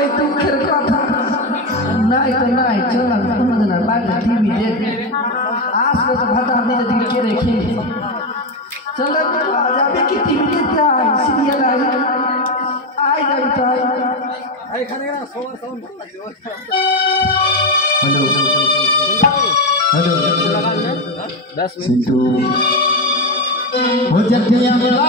এই দুঃখের কথা নাই তো নাই চল কোনদিন বাইরে টিভি দেখে আসলে তো ভাতা দিকে দিকে কে রেখে চল যাবে কি টিভি দেখতে আয় সিরিয়াল আয় যাবি তো আয় এখানে না সবার সাউন্ড ভালো লাগছে হ্যালো হ্যালো 10 মিনিট हो जाते अगला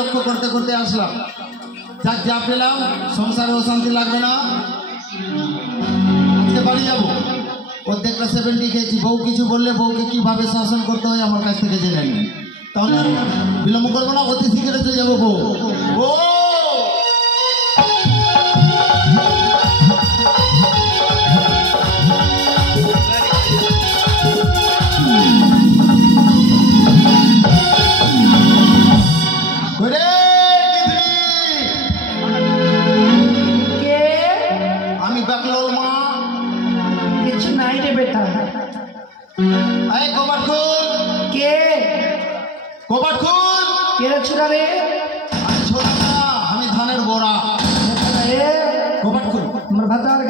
লক্ষ্য করতে করতে আসলাম যাক যা পেলাম সংসারে অশান্তি লাগবে না আজকে বাড়ি যাবো প্রত্যেকটা 70 খেয়েছি বউ কিছু বললে বউকে কিভাবে শাসন করতে হয় আমার কাছ থেকে জেনে নিন তাহলে বিলম্ব করবো না অতি শীঘ্র চলে যাবো বউ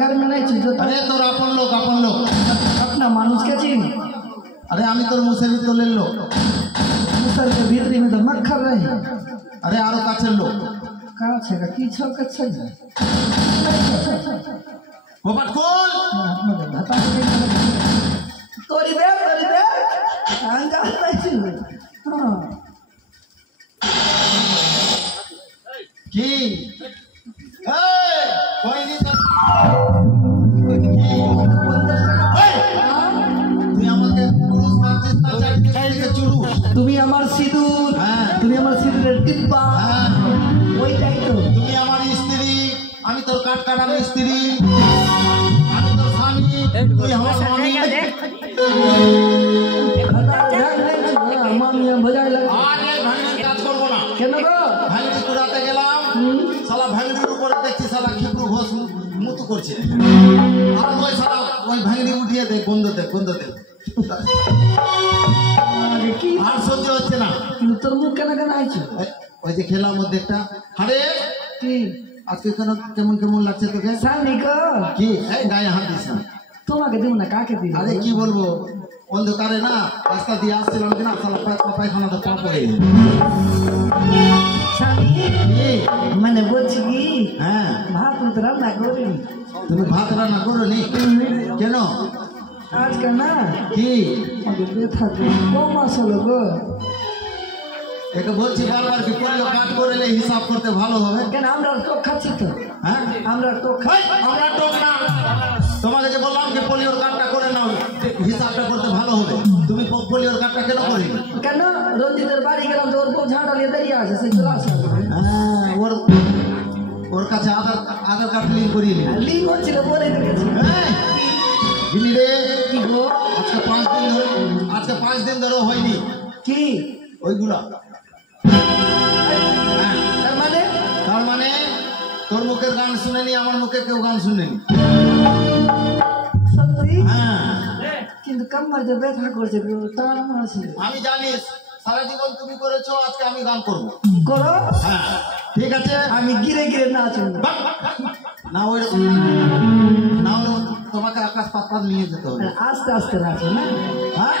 घर में नहीं चीज अरे तोर अपन लोग अपना मानुष के चीन अरे आमी तोर मुसेरी तो ले लो मुसर के भीतरी में तो मक्खर रहे अरे आरो काछे लो का छे का की छ के छ गोपाट खोल बता तोरी दे अंजा नहीं छी हां की कोई नहीं তুমি আমার সিঁদুর তুমি আমার সিঁদুরের ডিব্বা ওইটাই তো তুমি আমার স্ত্রী আমি তোর কাট কাটার স্ত্রী আমি তোর স্বামী তুই আমার স্বামী বোঝাই লাগে আর এই ভাঙির কাজ করবো না। কেন গো ভাঙির কুড়াতে গেলাম, শালা ভাঙির উপরে দেখছি শালা খিপুর ঘোষ মুতু করছে। আর ওই শালা ওই ভাঙিনি উঠিয়ে দে, বন্ধ দে। আরে কি আর সহ্য হচ্ছে না। কিন্তু তোর মুখ কেন কেন আইছো ওই যে খেলার মধ্যে একটা আরে কি আজকে কেন কেমন লাগছে তোকে? স্বামী গো কি এই গায়ে হাত দিস না। তোমাকে দিব না কাকে দিব আরে কি বলবো, অন্ধকারে না রাস্তা দিয়ে আসছিলাম কিনা শালা পায়খানাটা পা পড়ে গেল। স্বামী মানে বলছি কি হ্যাঁ ভাত মতো রান্না করি তুমি ভাত রান্না করো নি কেন? আজকাল না কি আমাকে ব্যথা কম আসলো গো। একে বলছি বারবার কি পোলিও কাট করলে হিসাব করতে ভালো হবে। কেন আমরা টোক খাচ্ছি তো? হ্যাঁ আমরা টোক খাই। আমরা টোক না, তোমাকে যে বললাম যে পোলিওর কার্ডটা করে নাও, হিসাবটা করতে ভালো হবে। তুমি পোলিওর কার্ডটা কেন করি? কেন রঞ্জিতের বাড়ি গেলাম তো ওর বউ ঝাঁটা নিয়ে দাঁড়িয়ে আছে, সেই চলে আসে। হ্যাঁ ওর কাছে আধার কার্ড লিঙ্ক করিয়ে নি। লিঙ্ক হচ্ছিল বলে দিয়েছি। রে কি গো আজকে 5 দিন ধরে হয়নি কি ওইগুলা। তার মানে তোর মুখের গান শুনেনি, আমার মুখে কেউ গান শুনেনি। সত্যি? হ্যাঁ কিন্তু কাম্মার যে ব্যথা করছে তার আছে। আমি জানিস সারা জীবন তুমি করেছো, আজকে আমি গান করবো। করো? হ্যাঁ ঠিক আছে। আমি গিরে নাচব না ওই না হলে তোমাকে আকাশ পাতাল নিয়ে যেতে হবে। আস্তে আস্তে নাচো না? হ্যাঁ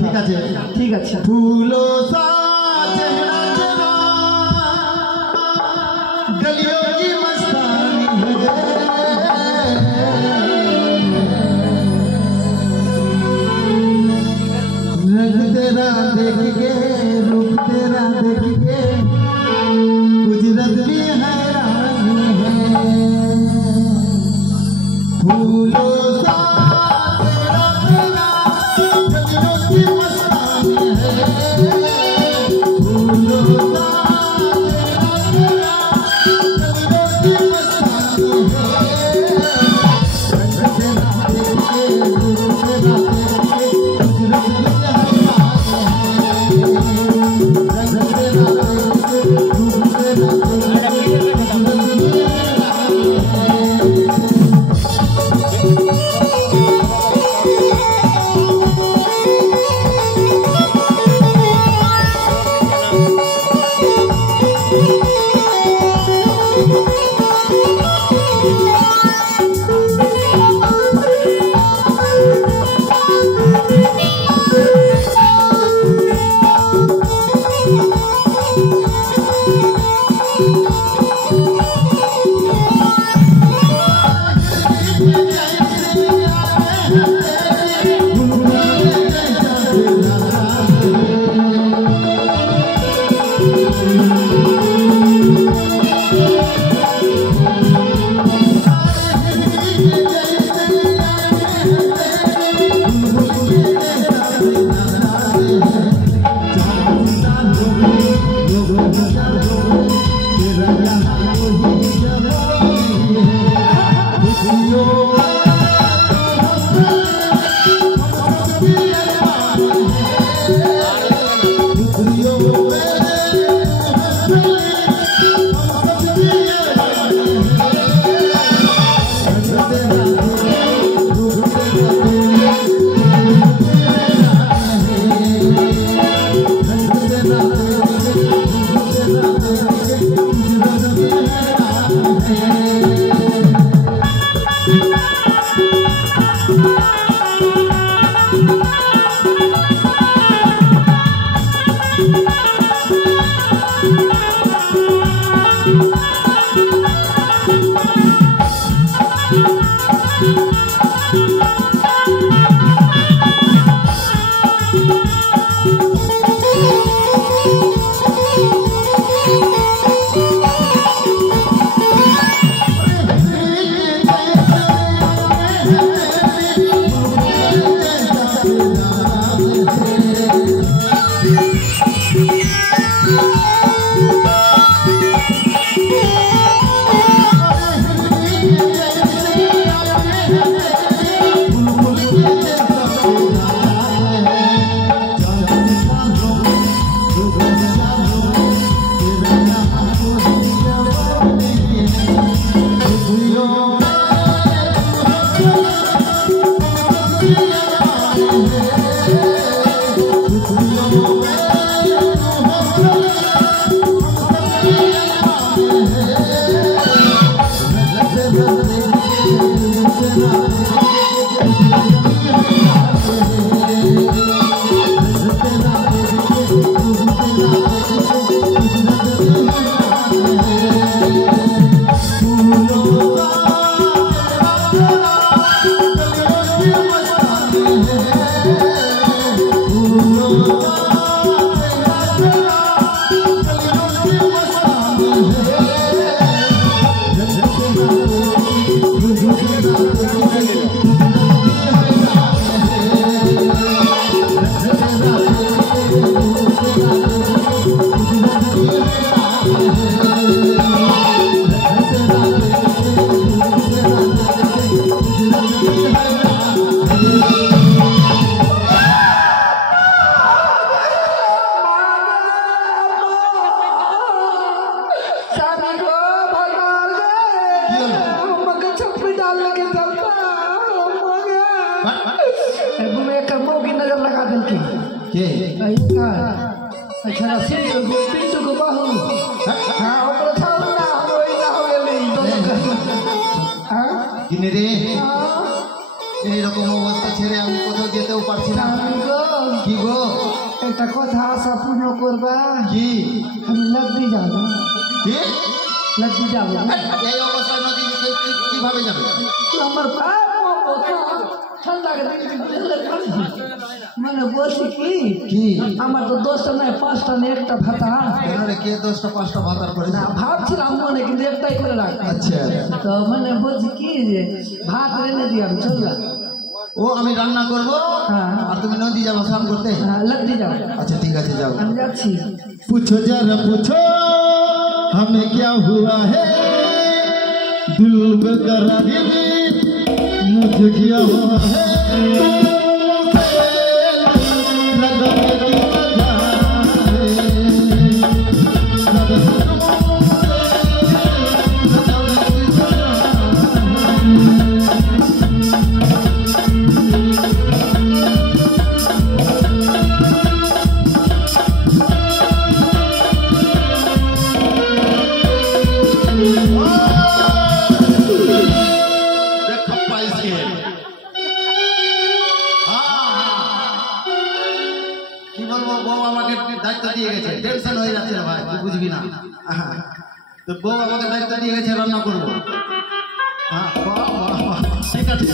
ঠিক আছে ঠিক আছে। ফুলো सा चेहरा तेरा गलियों की मस्तानी है, रंग तेरा देख के रूप तेरा देख के गुजरत भी हैरानी है। फूलों सा गलियों की मस्तानी है, फूलों सा तेरा गलियों की मस्तानी है, रंग तेरा देख के रूप तेरा देख के गुजरत भी हैरानी है, रंग तेरा देख के रूप तेरा देख के गुजरत भी हैरानी है। पिंटू को बहू हाँ ओकरा छाव ना होई ना हो गेलै रे এই রকম অবস্থা ছেড়ে আমি কোথাও যেতেও পারছি না কি গো একটা কথা আশা পূর্ণ করবা কি আমি লদ্দি যাব কি লদ্দি যাব এই অবস্থায় নদী কিভাবে যাবে তুই আমার ঠান্ডা মানে বলছি কি আমার তো 10টা নয় 5টা না একটা ভাতা কে 10টা 5টা ভাতার করে না ভাবছিলাম মনে কিন্তু একটাই করে রাখ আচ্ছা তো মানে বলছি কি যে ভাত রেনে দিয়ে আমি চল না ও আমি রান্না করব আর তুমি নদী যাবো স্নান করতে লদ্দি যাও अच्छा ठीक है जाओ আমি যাচ্ছি पूछो जरा पूछो हमें क्या हुआ है दिल बेकरारी मुझे क्या हुआ है लगा मेरी वजह बुझबी ना तो बो আমাকে দায়িত্ব দিয়ে গেছে রান্না করব হ্যাঁ বাহ বাহ ঠিক আছে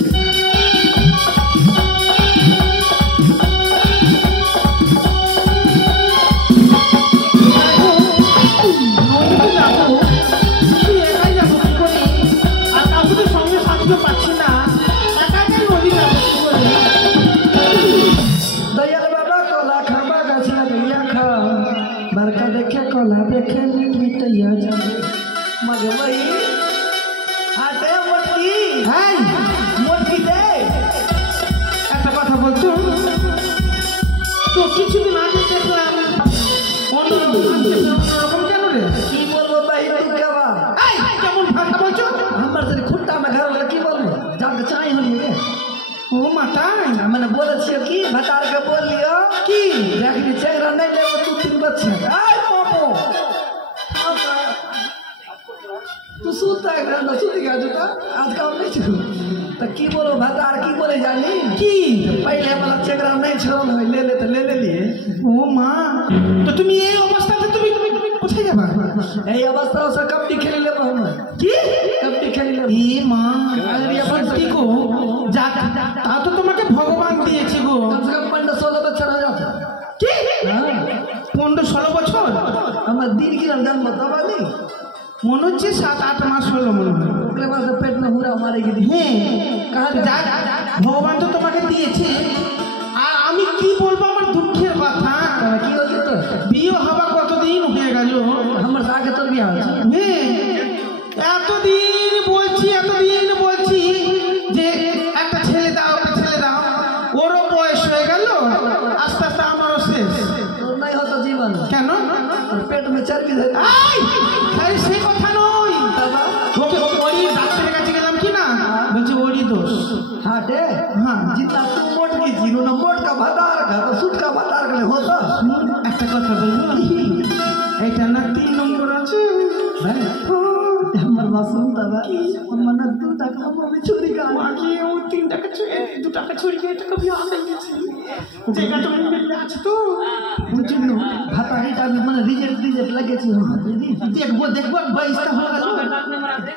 कला देखे मिटैया जाए मगे भाई आटे मोटकी हाय मोटकी दे একটা কথা বলছো তো কিছুদিন আগে দেখলাম অন্যরকম কেন রে কি বলবো ভাই তুই কেবা এই কেমন ভাষা বলছো আমার যদি খুঁটটা মে ঘর কি বলবো জানতে চাই হলি রে ও মাতা মানে বলেছি কি ভাতার के बोल लियो কি দেখনি চেহারা नहीं लेबो तू 3 बच्चे आई पापो तू सुता है ना सुती का जूता आज काम नहीं छु तो की बोलो भातार की बोले जानी की पहले वाला चेहरा नहीं छोड़ ले ले तो ले लिए ओ मां तो तुम ये अवस्था में तुम কোথায় যাবা এই অবস্থা से कबड्डी खेल ले हम की कबड्डी खेल ले ई मां अरे सच्ची को जा ता तो তোমাকে ভগবান দিয়েছে গো कम से कम 15-16 বছর हो जाता কি हां 15-16 বছর আমার দিন কি রমজান बतावाली মনে হচ্ছে 7-8 মাস হলো মনে হয় ওকে বাদে পেট না হুরা মারেगी হ্যাঁ कहां जा ভগবান তো তোমাকে দিয়েছে আর আমি কি বলবো আমার দুঃখের কথা কি হচ্ছে তো বিয়ে হবা কতদিন হয়ে গেল আমার আগে তো বিয়ে হয়েছে হ্যাঁ এতদিন বলছি যে একটা ছেলে দাও ওরও বয়স হয়ে গেল আস্তে আস্তে আমারও শেষ তোর নাই হতো জীবন কেন পেট में चर्बी धरे আরে সেই কথা নয় বাবা ওকে ওরি ডাক্তারের কাছে গেলাম কি না বলছে ওরি দোষ হাটে হ্যাঁ जितना तू मोट की जीरो ना मोट का भतार का तो सूट का भतार का होता একটা কথা বলবো এটা না 3 নম্বর আছে হ্যাঁ আমার মাসুম দাদা আমার না 2 টাকা আমি চুরি कर आके वो 3 টাকা ছুঁয়ে 2 টাকা ছড়িয়ে টাকা বিয়া হয়ে গেছে জায়গা তো মিলে আছে তো বুঝলি ভাতা এটা আমি মানে রিজেক্ট লাগেছে দেখবো 22টা হয়ে গেল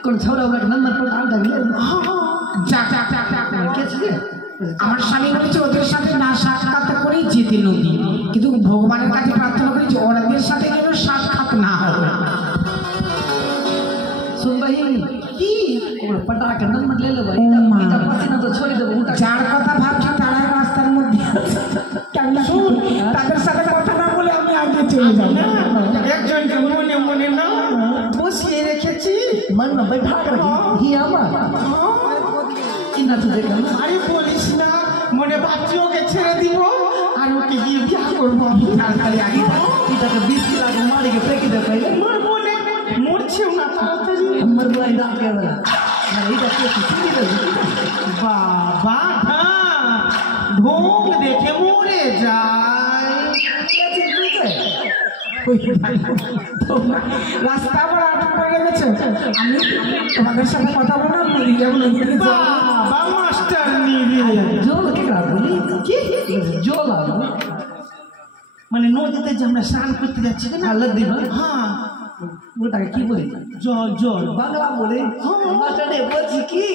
কোন ছোড়া ওরা নাম্বার পর আলটা গেল যা কেছে আমার স্বামী বলেছে ওদের সাথে না সাক্ষাৎ করেই যেতে নদী, কিন্তু ভগবানের কাছে প্রার্থনা করি যে ওদের সাথে যেন সাক্ষাৎ না হয়। सुन भाई की ওরা পটাকে নাম্বার ले लो भाई এটা পছন্দ তো ছোড়ি দেব যার কথা ভাবছি তারাই রাস্তার মধ্যে কেমন শুন তাদের সাথে কথা না বলে আমি আগে চলে যাব। একজনকে মনে মনে না বসিয়ে রেখেছি मन में बैठा कर ही आमा চিন্তা তো দেখো আরে বলিস না, মনে ভাবছি ওকে ছেড়ে দিব আর ওকে গিয়ে বিয়ে করবো আমি তাড়াতাড়ি আগে এটাকে 20 কিলো আগে মারি के फेंक दे पहले মরবো না, মরছেও না তাড়াতাড়ি हमर बुलाई डाल के वाला अरे এটা কি শুনি দে বাবা ঢোক দেখে মরে যায়। রাস্তা আবার আটক করে গেছে, আমি তোমাদের সাথে কথা বলবো মরি যাবো নদীতে বাবা মাস্টার নিবি জল কি রাখলি কি জল আলো মানে নদীতে যে আমরা স্নান করতে যাচ্ছি না আল্লাহ দিন হ্যাঁ ওটাকে কি বলে জল জল বাংলা বলে মাস্টারে বলছি কি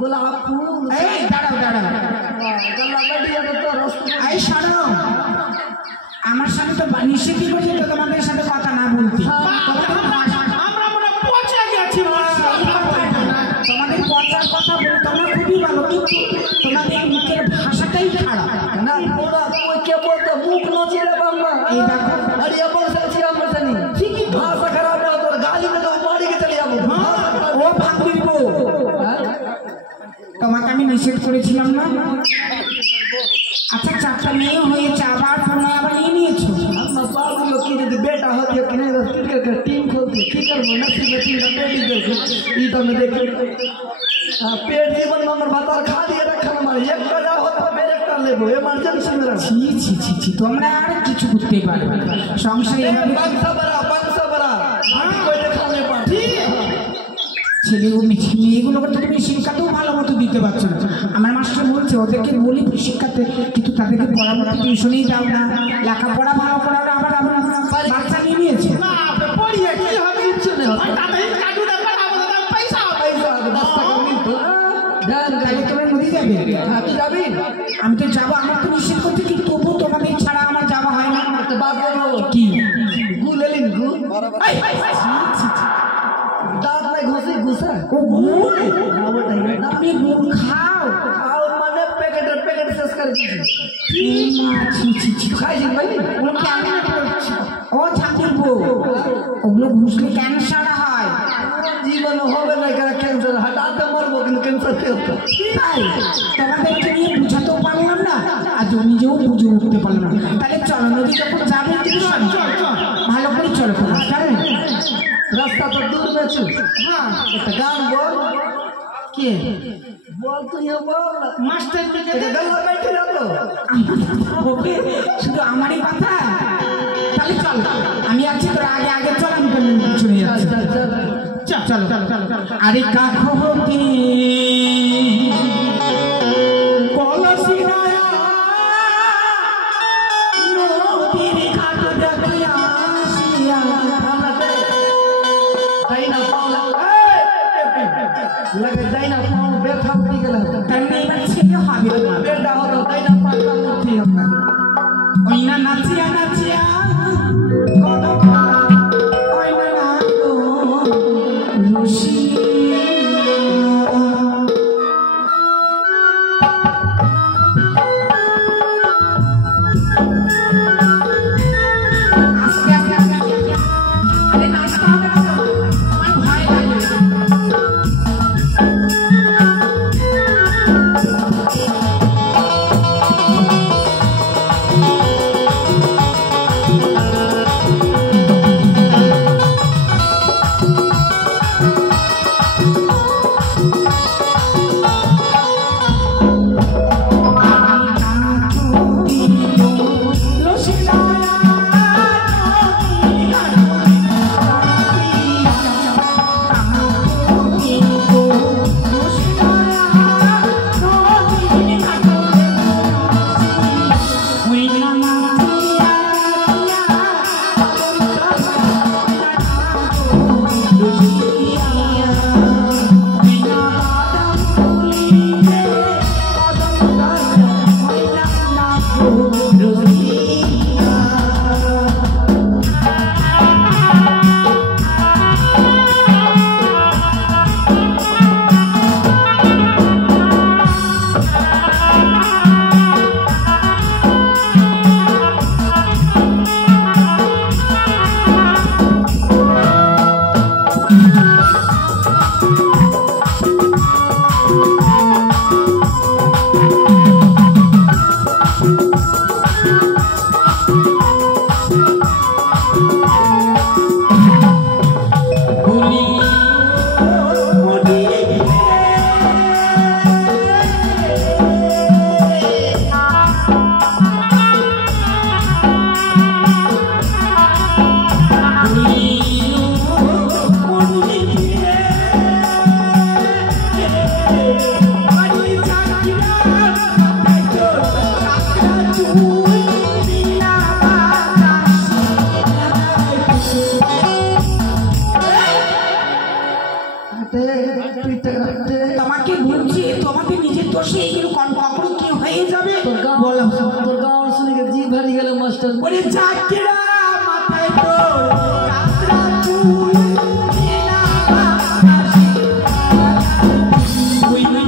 গোলাপ ফুল এই দাঁড়াও গলা বাড়িয়ে তো রস্ত এই শোনো আমার সাথে তো নিষেধ করেছে তো তোমাদের সাথে কথা না বলতে। আমরা মনে পচে গেছি তোমাদের পচার কথা বলি তোমরা খুবই ভালো, কিন্তু তোমাদের মুখের ভাষাটাই খারাপ না ওরা কই কে বলতে মুখ নচে রে বাবা এই দেখো अरे अपन से हम जानी ठीक भाषा खराब है तो गाली में तो मारी के चले जाबो ও ভাবিব তোমাকে আমি নিষেধ করেছিলাম না। আচ্ছা 4টা মেয়ে হয়েছে আবার ফোনে আবার নিয়ে নিয়েছো। हम बाप लोग की यदि बेटा होती है कि नहीं क्रिकेट का टीम खोलती है ठीक है नसीब में टीम का बेटी देखो ई तो मैं देख पेट जीवन में हमर भातार खा दिए रखल मार एक बजा होता मेरे एक लेबो इमरजेंसी में रख ছি ছি ছি ছি তোমরা আর কিছু করতে পারবে না সংসারে এভাবে बंसा बड़ा আমি कोई देखा नहीं पाती মেয়েগুলোকে তো তুমি শিক্ষাতেও ভালো মতো দিতে পারছো না। আমার মাস্টার বলছে ওদেরকে বলি শিক্ষাতে, কিন্তু তাদেরকে পড়ার মতো টিউশনই দাও না, লেখাপড়া ভালো করার আবার আবার বাচ্চা নিয়ে নিয়েছে पढ़िए की हम কিছু নেই पैसा 10 টাকা মিলতো ধ্যান তাহলে তোমরা নদী যাবে? হ্যাঁ তুই যাবি আমি তো যাবো, আমার তো নিশ্চিত করছি, কিন্তু তবুও তোমাদের ছাড়া আমার যাওয়া হয় না। তো বাদ দেবো কি গু লেলিন গু दांत में घुसी घुसा ও গুড় हाँ वो टाइम ना তুমি গুড় খাও? आओ माने पैकेट सेस कर दीजिए ছি ছি ছি खाई जी भाई ও কেন ও ছাত্র ওগুলো ঘুষলে ক্যান্সার হয়। जीवन होवे ना का कैंसर हटाते मरबो কিন্তু कैंसर के होता তাই তোমাদেরকে নিয়ে বুঝাতেও পারলাম না আর নিজেও বুঝে উঠতে পারলাম না। তাহলে চলো নদী যখন যাবে ভালো করে চলো তোমরা কারণ रास्ता तो दूर में छु हां एक गान बोल के बोल तो ये बोल মাস্টার কে गल्ला बैठे रहतो ওকে শুধু আমারই কথা। তাহলে চল আমি আছি তোর আগে আগে চল আমি চলে যাচ্ছি। চলো আরে কাখো হতে কলসি নয়া নদীর ঘাট দেখিয়া আসিয়া दाइना पाँव लगे दाइना पाँव बैठा उठी गेला তার এবার ছেলে হবে তোমার। बेटा हो तो दाइना पाँव उठी हमने ওই না নাচিয়া নাচিয়া কত ওই না নাচো রুশি আরে নাচতে হবে না, আমার ভয় লাগে। কখন কি হয়ে যাবে তোর গাঁও তোর গাঁও শুনে জি ভরি গেল মাস্টার ওরে চাকরা মাথায় তোর কাকড়া চুল নীলা আকাশে ওই না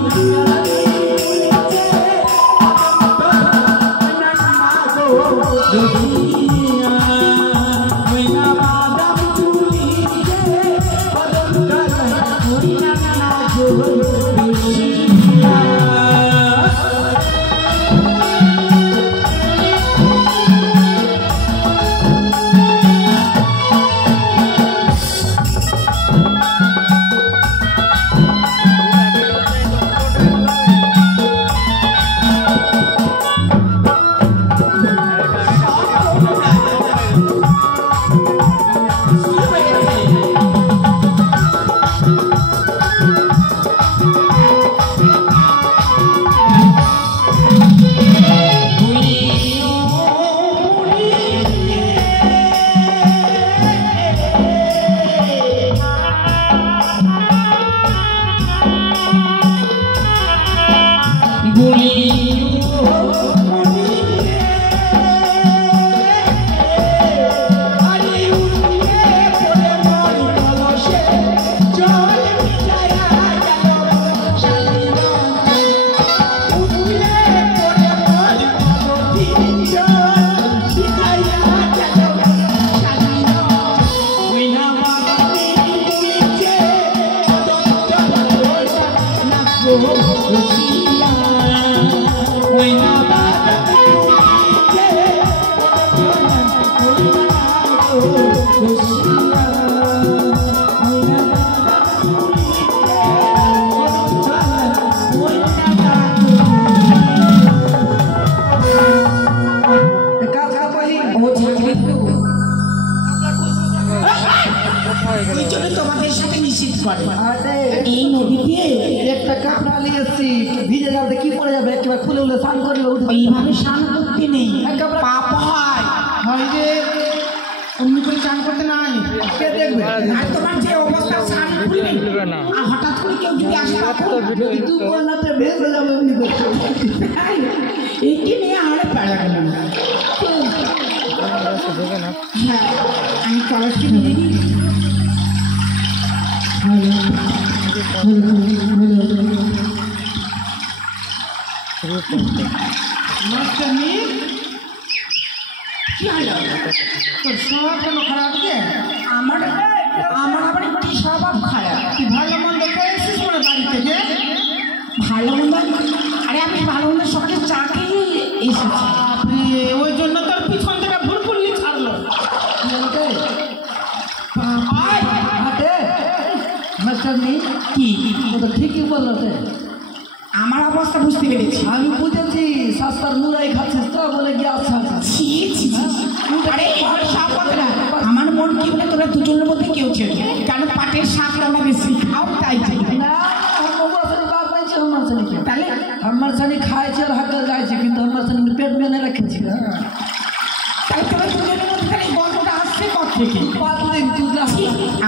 তোমাদের সাথে নিশ্চিত করে এই নদীতে একটা কাপড় নিয়েছি ভিজে যাবে কি পড়ে যাবে একেবারে খুলে উলে স্নান করলে উঠে এইভাবে স্নান করতে নেই পাপ হয় যে অমনি করে স্নান করতে নাই কে দেখবে আর তোমার যে অবস্থা স্নান করবে আর হঠাৎ করে কেউ যদি আসে যদি তুই বলনাতে ভেসে যাবে এমনি করতে এইটি নিয়ে আমার পাড়া গেল হ্যাঁ আমি কলেজকে নিয়ে নিই আমার আবার একটি স্বভাব খারাপ তুই ভালো মন্দ খেয়েছিস মনে বাড়ি থেকে ভালো মন্দ আরে আমি ভালো মন্দ সকালে চা খেয়ে এসেছি ওই জন্য তোর পিছন থেকে ভুল করলি ছাড়লো মাস্টার নেই কি ও তো ঠিকই বললো আমার অবস্থা বুঝতে পেরেছি আমি বুঝেছি সস্তার মুরাই খাচ্ছিস তো বলে গিয়ে আচ্ছা ছি ছি আরে সব কথা না আমার মন কি বলে তোরা দুজনের মধ্যে কেউ ছিল কেন পাটের শাক আমরা বেশি খাও তাই না बात नहीं छे हमर सनी के তাহলে हमर सनी खाए छे और हकल जाए छे কিন্তু हमर सनी पेट में नहीं रखे छे তাই তোরা দুজনের মধ্যে খালি গল্পটা আসছে কত থেকে बात दिन तू ना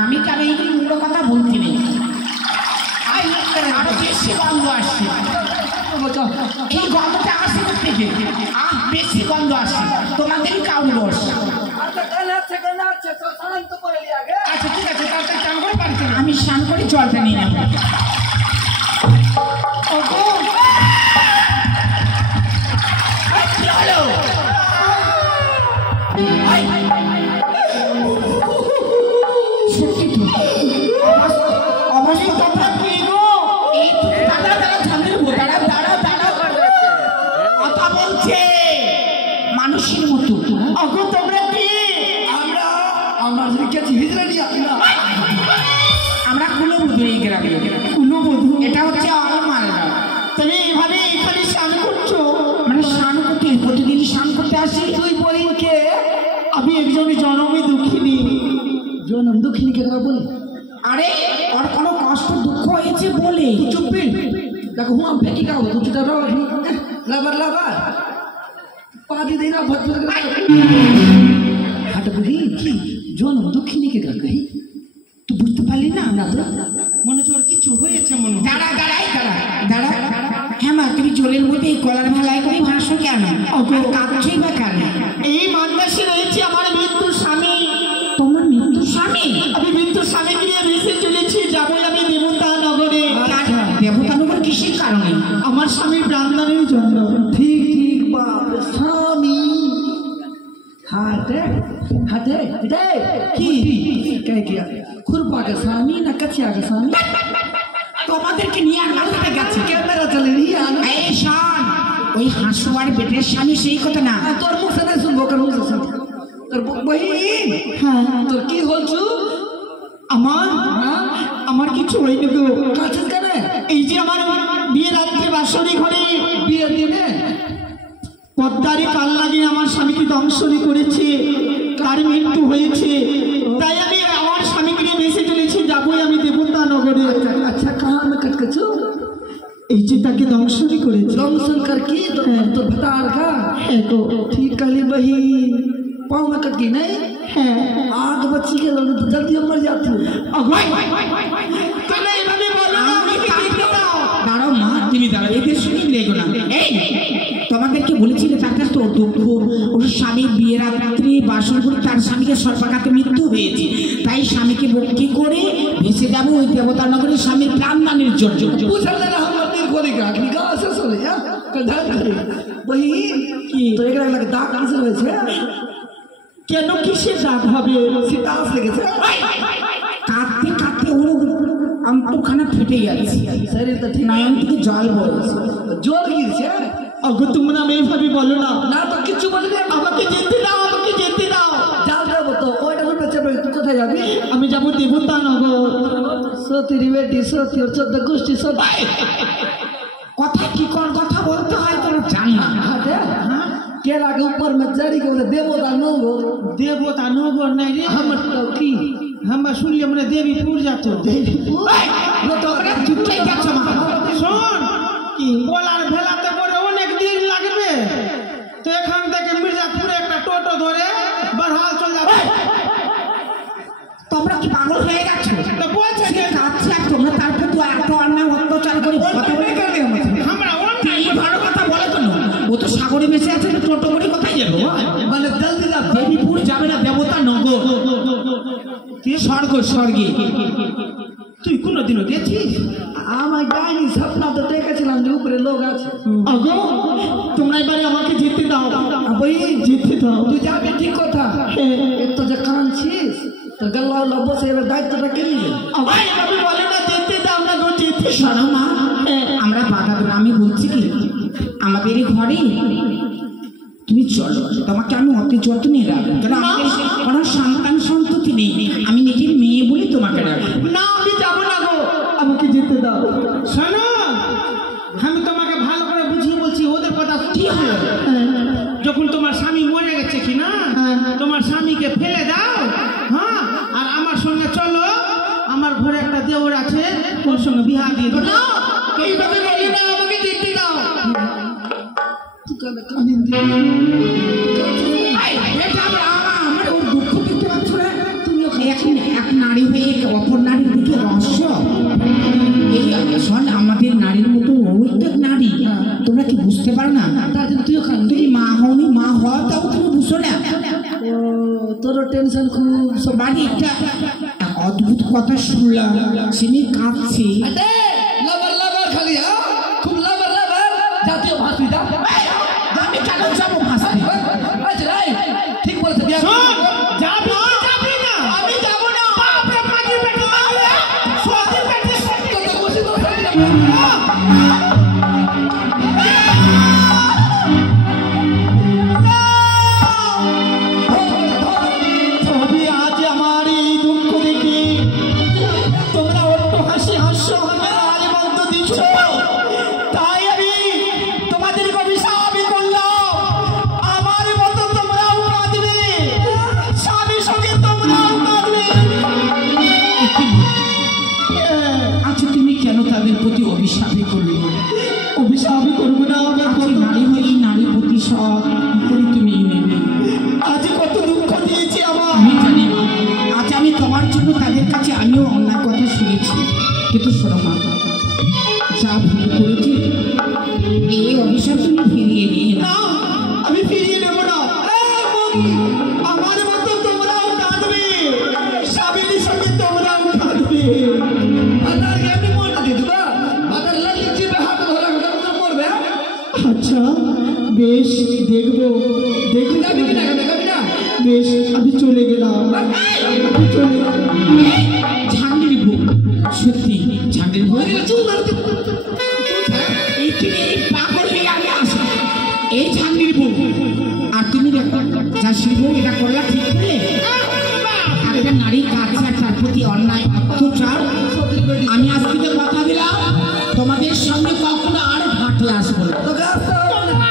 আমি কানে এই মূল কথা বলতে নেই আরো বেশি গন্ধ আসছে बचा এই গন্ধটা আসছে থেকে বেশি গন্ধ আসছে তোমাদেরই কাউরি দোষ गला छे तो सालन तो করে লিয়া গে আচ্ছা ঠিক আছে তাহলে চান করে পারছি আমি স্নান করে জলটা নিয়ে নেব ওগো আই কি হলো আই সত্যি তো অবশ্যই কথা কি গো এই দাদা দাদা ঝামের দাঁড়া দাঁড়া দাঁড়া কথা বলছে মানুষের মতো ওগো তোমরা কি আমরা কে হিজরা নিয়া না আমরা কুলবধূ এই গ্রামে কুলবধূ এটা হচ্ছে আলমালদা তুমি এইভাবে এখানে স্নান করছো মানে স্নান করতে প্রতিদিন স্নান করতে আসি তুই বলিন কে আমি একজন জনমে দুঃখিনী জনম দুঃখিনী কে কথা বলি আরে ওর কোনো কষ্ট দুঃখ হয়েছে বলে তুই চুপবি দেখো হুম ফেকি কাও তুই চুপ রহ লাবার লাবার পাদি দেনা ভটভট হাট বুঝি কি জনম দুঃখিনী কে কথা কই তুই বুঝতে পারলি না না তো মনে হচ্ছে ওর কিছু হয়েছে মনে দাঁড়া দাঁড়া দাঁড়া দাঁড়া হ্যাঁ মা তুমি জলের মধ্যে এই কলার ভেলায় করে ভাসো কেন? কাঁদছই বা কেন? এই মাদ্রাসে রয়েছে আমার মৃত্যুর স্বামী। তোমার মৃত্যুর স্বামী? আমি মৃত্যুর স্বামীকে নিয়ে ভেসে চলেছি, যাবই আমি দেবতা নগরে। দেবতা নগর কিসের কারণে? আমার স্বামীর প্রাণদানের জন্য। ठीक ठीक बाप रे स्वामी हाटे हाटे हाटे की कह गया खुरपा के स्वामी ना कचिया के स्वामी তোমাদেরকে নিয়ে আর মাথায় গেছে। कैमरा चले नहीं आना এই শোন, ওই হাসুয়ার বেটের স্বামী সেই কথা না। তোর মুখ से नहीं सुनबो कर मुख से सुन তোর বহিন তোর কি হলছু আমার কিছু হয়নি তো। কাছে কেন এই যে আমার বিয়ে রাত্রে বাসরি ঘরে বিয়ে দিনে পদ্মারে কাল লাগিয়ে আমার স্বামীকে দংশনী করেছে, তার মৃত্যু হয়েছে। তাই আমি আমার স্বামীকে নিয়ে ভেসে চলেছি, যাবই আমি দেবতা নগরে। अच्छा कहाँ में कटकचू এই যে তাকে দংশনী করেছে। दंशन करके तो तो भतार का এগো ठीक कहली बहिन पाँव में कट गई नहीं হ্যাঁ आग बच्ची के लोग तो जल्दी मर जाती है তাহলে এইভাবে বলো না, আমাকে দেখতে দাও। দাঁড়াও মা, তুমি দাঁড়াও, এদের শুনে লেগো না। এই তোমাদেরকে বলেছিলে তার তো দুঃখ, ওর স্বামীর বিয়ে রাত্রি বাসর করে তার স্বামীকে সর্পাঘাতে মৃত্যু হয়েছে, তাই স্বামীকে ভক্তি করে ভেসে যাবো ওই দেবতা নগরে স্বামীর প্রাণদানের জন্য। पूछल ना हम मंदिर खोले का कि कहाँ से सोले या कधार करे बहिन की तो एकरा लगे दाग कहाँ से होय छे কেন কিসে রাগ হবে? सीतास लगे छे কাঁদতে কাঁদতে ওর অন্তখানা ফেটে গেছে, शरीर तो ठीक নয়ন থেকে জল বলছে। जोर गिर छे অগো তোমরা এইভাবে বলো না। ना तो किच्छु बोले दे আমাকে যেতে দাও, আমাকে যেতে দাও। जाल देबो तो ओइटा में चढ़बे तू कोথায় যাবি আমি যাব দেবতা নগর। सती बेटी सती और 14 गोष्ठी सब কথা কি কোন কথা বলতে হয় তোরা জান না। हाटे केला के ऊपर में चढ़ी के देवता नो गो দেবতা নগর নাই রে, हम तो की আমরা শুনলে মানে দেবীপুর যাত। वो तो তোমরা দুটাই গেছো মা। শোন, বলার ভেলাতে পরে অনেক দিন লাগবে, তো এখান থেকে মির্জাপুরে একটা টোটো ধরে বড়হাল চলে যাবে। তোমরা কি পাগল হয়ে গেছো? তো বলছে সে কাঁদছে আর তোমরা তারপর তো এত অন্যায় অত্যাচার করে কথা বলে গেলে আমরা এই ভালো কথা বলে কেন? ও তো সাগরে ভেসে আছে, টোটো করে কোথায় যাবো? মানে जल्दी जा দেবীপুর যাবে না, দেবতা নগর স্বর্গ স্বর্গে। তুই কোনোদিনও গেছিস? আমার ডাইনি স্বপ্ন তো দেখেছিলাম যে উপরে লোক আছে অগো তোমরা এবারে আমাকে যেতে দাও। বই যেতে দাও। তুই যাবি ঠিক কথা এক তো যে কাঁদছিস তো গল্লা উল্লা বসে এবার দায়িত্বটা কে নিবে ভাই আমি বলে না যেতে দাও না গো, যেতে শোনো মা, আমরা বাধা দেবো। আমি বলছি কি আমাদের এই ঘরে তুমি চলো, তোমাকে আমি অতি যত্নে রাখবো, কেন আমাদের কোনো সন্তান সন্ততি নেই, আমি নিজের মেয়ে বলে তোমাকে রাখবো। না আমি যাবো না গো, আমাকে যেতে দাও। শোনো, আমি তোমাকে ভালো করে বুঝিয়ে বলছি, ওদের কথা কি হলো? যখন তোমার স্বামী মরে গেছে কি না, তোমার স্বামীকে ফেলে দাও, হ্যাঁ, আর আমার সঙ্গে চলো, আমার ঘরে একটা দেওর আছে, ওর সঙ্গে বিয়া দিয়ে দেবো। না এইভাবে বলি না, আমাকে যেতে দাও। আমার ওর দুঃখ দেখতে পাচ্ছ না? তুমি এক নারী হয়ে অপর নারীর দিকে রহস্য। এই শোন, আমাদের নারীর মতো ওই তো নারী, তোমরা কি বুঝতে পারো না? তার জন্য তুইও খান তুমি মা হওনি, মা হওয়া তাও তুমি বুঝো না। তোরও টেনশন খুব বাড়ি একটা অদ্ভুত কথা শুনলাম, সে নিয়ে কাঁদছে। লাভার লাভার খালি হ্যাঁ খুব লাভার লাভার জাতীয় ভাষী যা আমি কেন যাবো ভাষায়? ঠিক বলছে যাবি যাবি না? আমি যাবো না। বাপরে মাটি পেটে মারলে সত্যি পেটে তো খুশি তো তবে আজ আমার এই দুঃখ দেখে তোমরা অট্ট হাসি হাস্য হবে আজ মন্দ দিচ্ছ, তাই আমি তোমাদেরকে অভিশাপ করলাম, আমার মতো তোমরাও কাঁদবে। বেশ দেখবো দেখবো বেশ আমি চলে গেলাম আমি চলে গেলাম ঝান্ডির বউ সত্যি ঝান্ডির বউ এই তুমি এই পাগল হয়ে আমি আসো এই ঝান্ডির বউ আর তুমি দেখো ঝান্ডির বউ এটা করলা ঠিক করলে একটা নারী কাছে আর তার প্রতি অন্যায় অত্যাচার আমি আজ থেকে কথা দিলাম তোমাদের সঙ্গে কখনো আর ঘাটে আসবো না। তোকে আসতে হবে না।